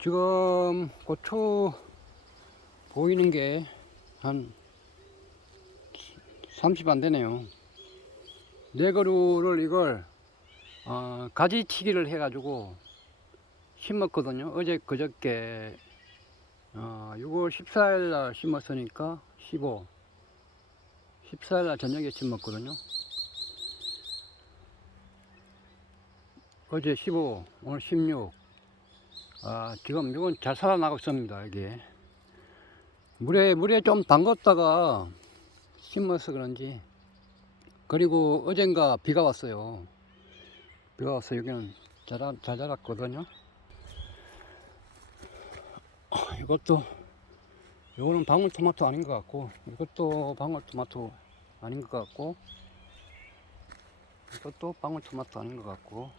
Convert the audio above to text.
지금 고추 보이는 게 한 30 안 되네요. 네 그루를 이걸 가지치기를 해가지고 심었거든요. 어제 그저께 6월 14일 날 심었으니까 15, 14일 날 저녁에 심었거든요. 어제 15, 오늘 16. 지금 이건 잘 살아나고 있습니다. 이게 물에 좀 담갔다가 심어서 그런지. 그리고 어젠가 비가 왔어요. 비가 와서 여기는 잘 자랐거든요. 이것도, 이거는 방울토마토 아닌 것 같고, 이것도 방울토마토 아닌 것 같고, 이것도 방울토마토 아닌 것 같고,